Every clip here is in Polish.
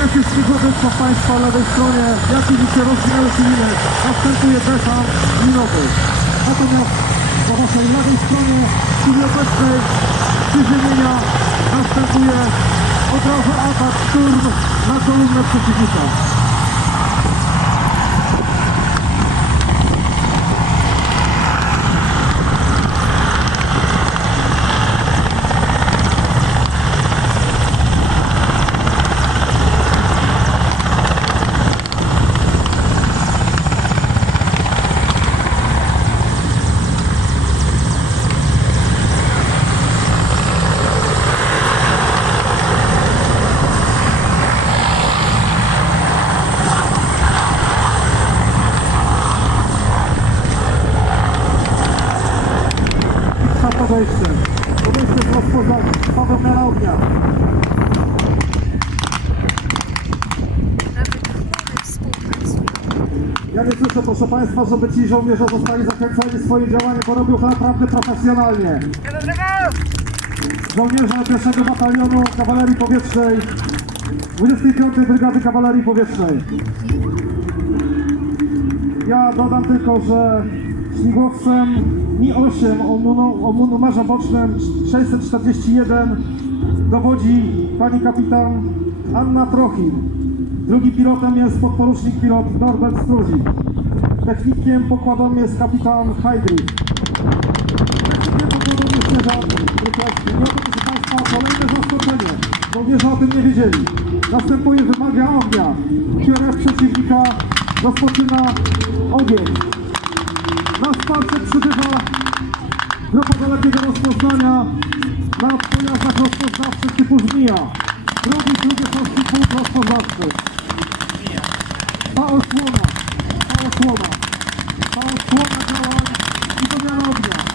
Śmigłowiec po Państwa lewej stronie, jak widzicie rozwinęły się linie, następuje desant linowy. Natomiast po Waszej lewej stronie chwili obecnej przyziemienia następuje od razu atak, szturm na kolumnę przeciwnika. Trwa podejście. Podejście z rozpoznania. Współpracują. Ja nie słyszę, proszę Państwa, żeby ci żołnierze zostali zakręceni swoje działanie, bo robią to naprawdę profesjonalnie. Żołnierze pierwszego batalionu kawalerii powietrznej 25. Brygady Kawalerii Powietrznej. Ja dodam tylko, że śmigłowcem Mi-8 o, nuno- o numerze bocznym 641 dowodzi pani kapitan Anna Trochin. Drugi pilotem jest podporucznik pilot Norbert Struzik. Technikiem pokładowym jest kapitan Heidrich. Pokładowym jest sierżant Rukowski. To proszę Państwa, kolejne zaskoczenie. Żołnierze o tym nie wiedzieli. Następuje wymaga ognia. Kierunek przeciwnika rozpoczyna ogień. Na wsparcie przybywa grupa dalekiego rozpoznania na pojazdach rozpoznawczych typu żmija. Drugi, drugi polski punkt rozpoznawczy. Ta osłona, ta osłona, ta osłona działań i wymiana ognia.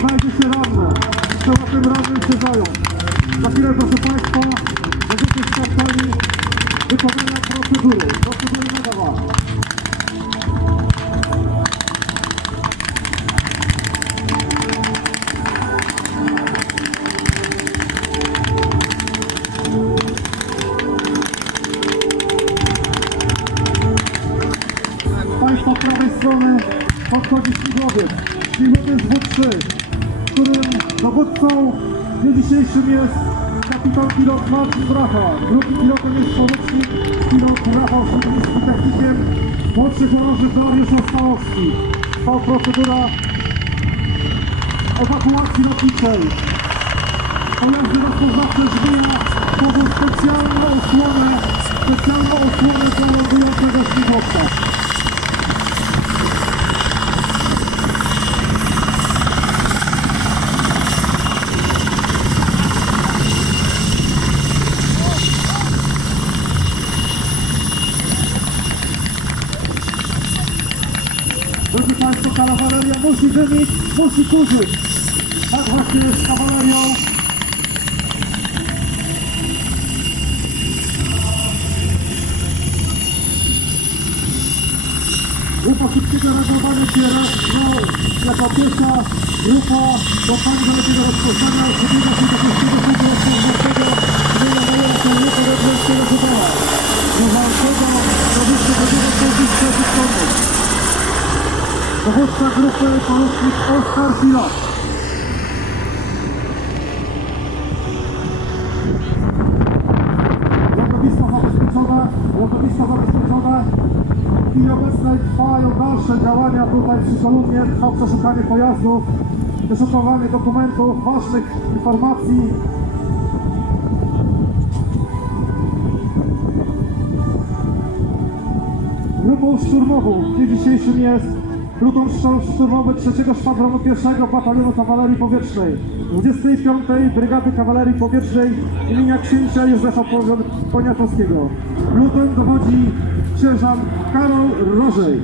Znajdzie się ranny. Trzeba tym rannym się zająć. Za chwilę, proszę Państwa, będziecie świadkami wykonania procedury. Procedury nadawa. Z Państwa prawej strony podchodzi śmigłowiec. Śmigłowiec W3, którym dowódcą w dniu dzisiejszym jest kapitan pilot Marcin Bracha. Drugim pilotem jest porucznik pilot Rafał Szybliński, technikiem młodszy chorąży Dariusz Ostałowski. Trwa procedura ewakuacji lotniczej. Pojazdy rozpoznawcze żmija tworzą specjalną osłonę, specjalną osłonę dla lądującego śmigłowca. Kawaleria musi dymić, musi kurzyć. Tak właśnie jest z kawalerią. Grupa szybkiego reagowania się no, jako pierwsza grupa do pani dalekiego rozpoznania przebiega się do pierwszego sądu rozpoznawczego, który nadaje się grupy porucznik Oskar Pilot. Lodowisko zabezpieczone, lodowisko zabezpieczone. Chwili obecnej trwają dalsze działania tutaj przy kolumnie, trwa przeszukanie pojazdów, wyszukiwanie dokumentów, ważnych informacji. Grupą szturmową w dniu dzisiejszym jest Pluton szturmowy 3 Szwadronu 1 Batalionu Kawalerii Powietrznej 25 Brygady Kawalerii Powietrznej imienia księcia Józefa Poniatowskiego. Pluton dowodzi sierżant Karol Rożej.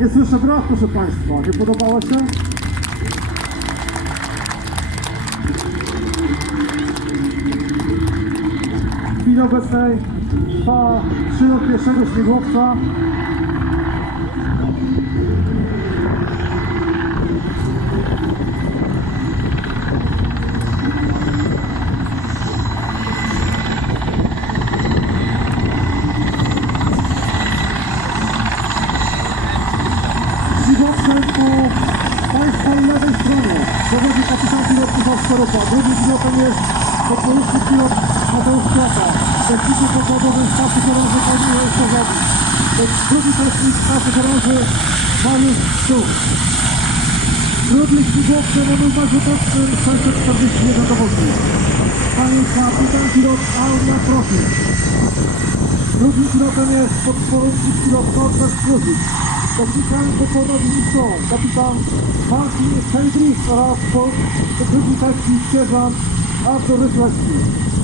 Nie słyszę braw, proszę Państwa. Nie podobało się? W chwili obecnej trwa przylot pierwszego śmigłowca Po Państwa lewej stronie dowodzi kapitan pilot Michał Skorupa. Drugim pilotem jest podporuczny pilot Mateusz Klata. Technikiem pokładowym stacji chorąży pan Michał Kozadzi. Drugi technik stacji chorąży Mariusz Szczuk. Drugim śmigłowcem o numerze tocznym 641 dowodzi. Pani kapitan pilot Alma Profil. Drugim pilotem jest podporucznik pilot Norbert Kluzik. Pokładowi są kapitan Marcin Hejdrich oraz drugi technik sierżant Artur Ryszlewski.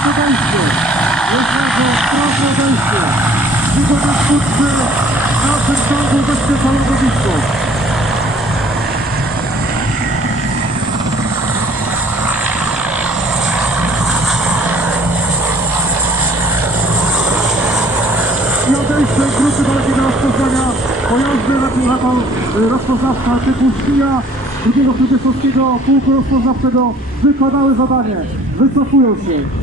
Startu i jest odejście. Jest bardzo ostrożne odejście. Śmigłowiec wkrótce na tym ciągu bezpieczne lądowisko. I odejście grupy walki do rozpoznania pojazdy rozpoznawą rozpoznawca typu Świja drugiego Krzyżewskiego pułku rozpoznawczego wykonały zadanie. Wycofują się.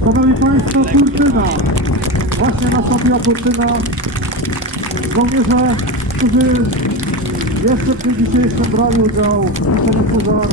Szanowni Państwo, kurtyna. Właśnie nastąpiła kurtyna. Żołnierze, którzy jeszcze w dniu dzisiejszym brali udział w gaszeniu pożar